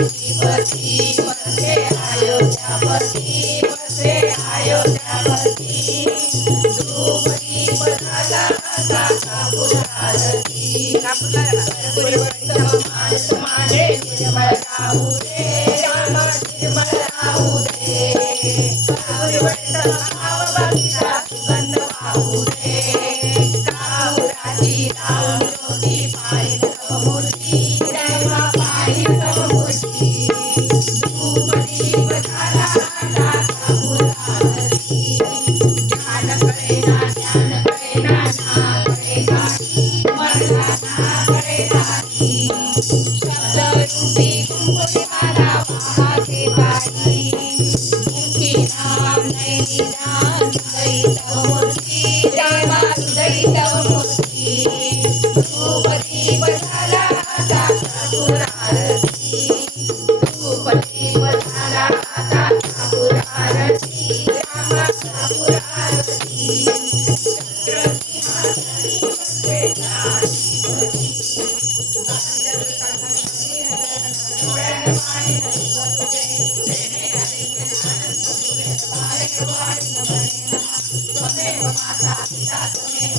पति बसे अयोध्यापति बसे अयोध्यापति द्रौपदी बनाला आता कापूर आरती मानस माझे निर्मळ राहू दे राम निर्मळ राहू दे भाव भक्तीचा सुगंध वाहू दे कापुराची लावून ज्योती पाहिल तव मूर्ती रामा पाहिल तव मूर्ती द्रौपदी बनाला आता कापूर आरती ध्यान करेना ना करेगा मला ना करेगा शब्दरूपी कुंकुम माला वाहते पायी मुखी नाम नैनिधान दैतव मूर्ती देवा दैतव मूर्ती द्रौपदी बनाला आता कापूर आरती द्रौपदी बनाला आता कापूर आरती रामा कापूर आरती छत्रपती हातानी बसले गादीपती डोळ्यात पाणी नसवत प्रेमे आलिंगन आनंद तुझे वारे वारी बने त्वमेव माता पिता त्वमेव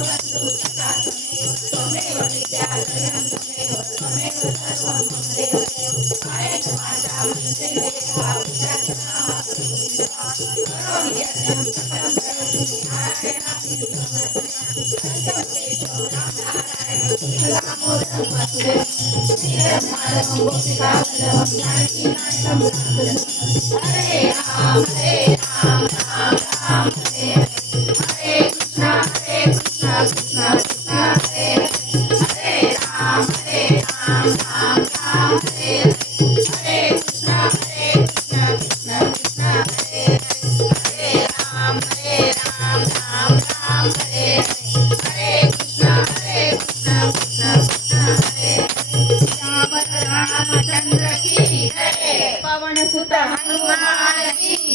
बंधु सखा त्वमेव विद्याधरं त्वमेव सर्वं मम देव आयत माझा मनसे देवा विद्याधरा करोमि यज्ञं सकलं करोमि नारायणाति समर्पयामि केशव राम नारायण दामोदरं वासुदेवं श्रीधरं माधवं गोपिकावल्लभं जानकीनाथं हरे राम राम राम हरे हरे कृष्णा कृष्णा कृष्णा हरे हरे राम राम राम हरे हरे कृष्णा कृष्णा कृष्णा हरे हरे राम राम राम हरे हरे कृष्णा कृष्णा कृष्णा हरे राम रामचंद्र की जय पवन सुत हनुमान की